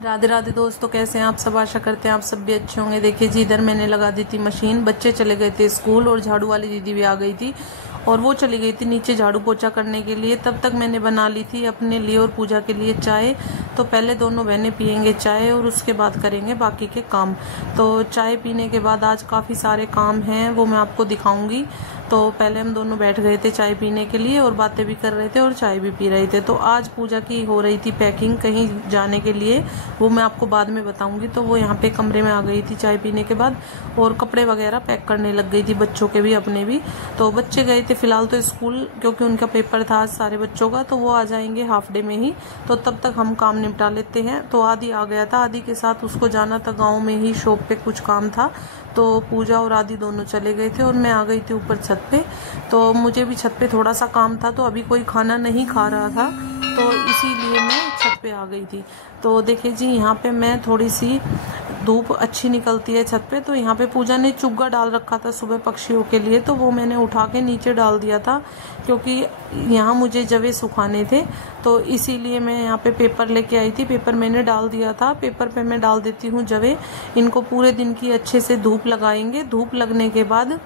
राधे राधे दोस्तों, कैसे हैं आप सब। आशा करते हैं आप सब भी अच्छे होंगे। देखिए जी, इधर मैंने लगा दी थी मशीन। बच्चे चले गए थे स्कूल और झाड़ू वाली दीदी भी आ गई थी और वो चली गई थी नीचे झाड़ू पोछा करने के लिए। तब तक मैंने बना ली थी अपने लिए और पूजा के लिए चाय। तो पहले दोनों बहनें पियेंगे चाय और उसके बाद करेंगे बाकी के काम। तो चाय पीने के बाद आज काफ़ी सारे काम हैं, वो मैं आपको दिखाऊंगी। तो पहले हम दोनों बैठ गए थे चाय पीने के लिए और बातें भी कर रहे थे और चाय भी पी रहे थे। तो आज पूजा की हो रही थी पैकिंग कहीं जाने के लिए, वो मैं आपको बाद में बताऊंगी। तो वो यहाँ पे कमरे में आ गई थी चाय पीने के बाद और कपड़े वगैरह पैक करने लग गई थी, बच्चों के भी अपने भी। तो बच्चे गए थे फिलहाल तो स्कूल, क्योंकि उनका पेपर था आज सारे बच्चों का, तो वो आ जाएंगे हाफ डे में ही। तो तब तक हम काम निपटा लेते हैं। तो आदि आ गया था, आदि के साथ उसको जाना था गाँव में ही, शॉप पे कुछ काम था। तो पूजा और आदि दोनों चले गए थे और मैं आ गई थी ऊपर छत पे। तो मुझे भी छत पे थोड़ा सा काम था, तो अभी कोई खाना नहीं खा रहा था, तो इसीलिए मैं छत पे आ गई थी। तो देखिए जी, यहाँ पे मैं थोड़ी सी धूप अच्छी निकलती है छत पे। तो यहाँ पे पूजा ने चुग्गा डाल रखा था सुबह पक्षियों के लिए, तो वो मैंने उठा के नीचे डाल दिया था, क्योंकि यहाँ मुझे जवे सुखाने थे। तो इसीलिए मैं यहाँ पे पेपर लेके आई थी, पेपर मैंने डाल दिया था। पेपर पे मैं डाल देती हूँ जवे। इनको पूरे दिन की अच्छे से धूप लगाएंगे। धूप लगने के बाद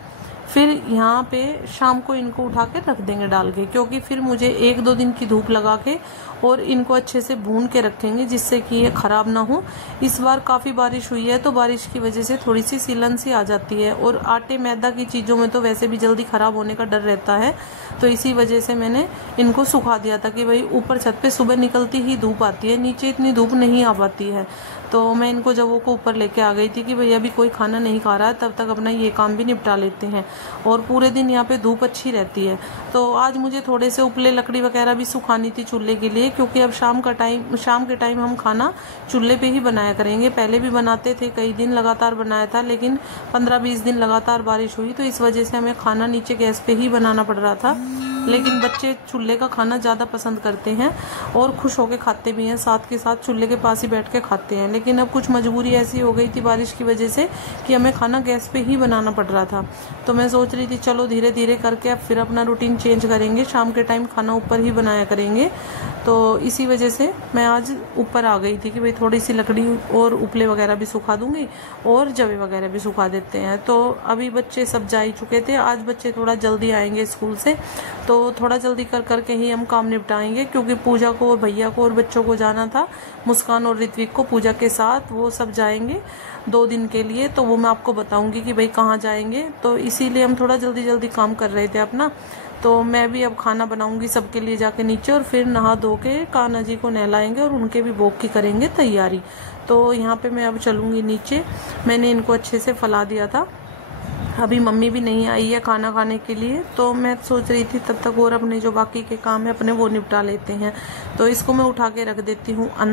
फिर यहाँ पे शाम को इनको उठा के रख देंगे डाल के, क्योंकि फिर मुझे 1-2 दिन की धूप लगा के और इनको अच्छे से भून के रखेंगे, जिससे कि ये खराब ना हो। इस बार काफ़ी बारिश हुई है, तो बारिश की वजह से थोड़ी सी सीलन सी आ जाती है और आटे मैदा की चीज़ों में तो वैसे भी जल्दी ख़राब होने का डर रहता है। तो इसी वजह से मैंने इनको सुखा दिया था कि भाई ऊपर छत पे सुबह निकलती ही धूप आती है, नीचे इतनी धूप नहीं आ पाती है। तो मैं इनको जवों को ऊपर लेके आ गई थी कि भैया अभी कोई खाना नहीं खा रहा है, तब तक अपना ये काम भी निपटा लेते हैं। और पूरे दिन यहाँ पे धूप अच्छी रहती है। तो आज मुझे थोड़े से उपले लकड़ी वगैरह भी सुखानी थी चूल्हे के लिए, क्योंकि अब शाम के टाइम हम खाना चूल्हे पे ही बनाया करेंगे। पहले भी बनाते थे, कई दिन लगातार बनाया था, लेकिन 15-20 दिन लगातार बारिश हुई, तो इस वजह से हमें खाना नीचे गैस पे ही बनाना पड़ रहा था। लेकिन बच्चे चूल्हे का खाना ज़्यादा पसंद करते हैं और खुश होके खाते भी हैं, साथ के साथ चूल्हे के पास ही बैठ के खाते हैं। लेकिन अब कुछ मजबूरी ऐसी हो गई थी बारिश की वजह से कि हमें खाना गैस पे ही बनाना पड़ रहा था। तो मैं सोच रही थी चलो धीरे धीरे करके अब फिर अपना रूटीन चेंज करेंगे, शाम के टाइम खाना ऊपर ही बनाया करेंगे। तो इसी वजह से मैं आज ऊपर आ गई थी कि भाई थोड़ी सी लकड़ी और उपले वगैरह भी सुखा दूंगी और जवे वगैरह भी सुखा देते हैं। तो अभी बच्चे सब जा ही चुके थे, आज बच्चे थोड़ा जल्दी आएंगे स्कूल से, तो थोड़ा जल्दी कर करके ही हम काम निपटाएंगे, क्योंकि पूजा को और भैया को और बच्चों को जाना था, मुस्कान और ऋत्विक को पूजा के साथ, वो सब जाएंगे 2 दिन के लिए। तो वो मैं आपको बताऊंगी कि भाई कहाँ जाएंगे। तो इसीलिए हम थोड़ा जल्दी जल्दी काम कर रहे थे अपना। तो मैं भी अब खाना बनाऊंगी सबके लिए जाके नीचे, और फिर नहा धो के कान्हा जी को नहलाएंगे और उनके भी भोग की करेंगे तैयारी। तो यहाँ पे मैं अब चलूंगी नीचे। मैंने इनको अच्छे से फैला दिया था, अभी मम्मी भी नहीं आई है खाना खाने के लिए, तो मैं सोच रही थी तब तक और अपने जो बाकी के काम है अपने वो निपटा लेते हैं। तो इसको मैं उठा के रख देती हूँ अंदर।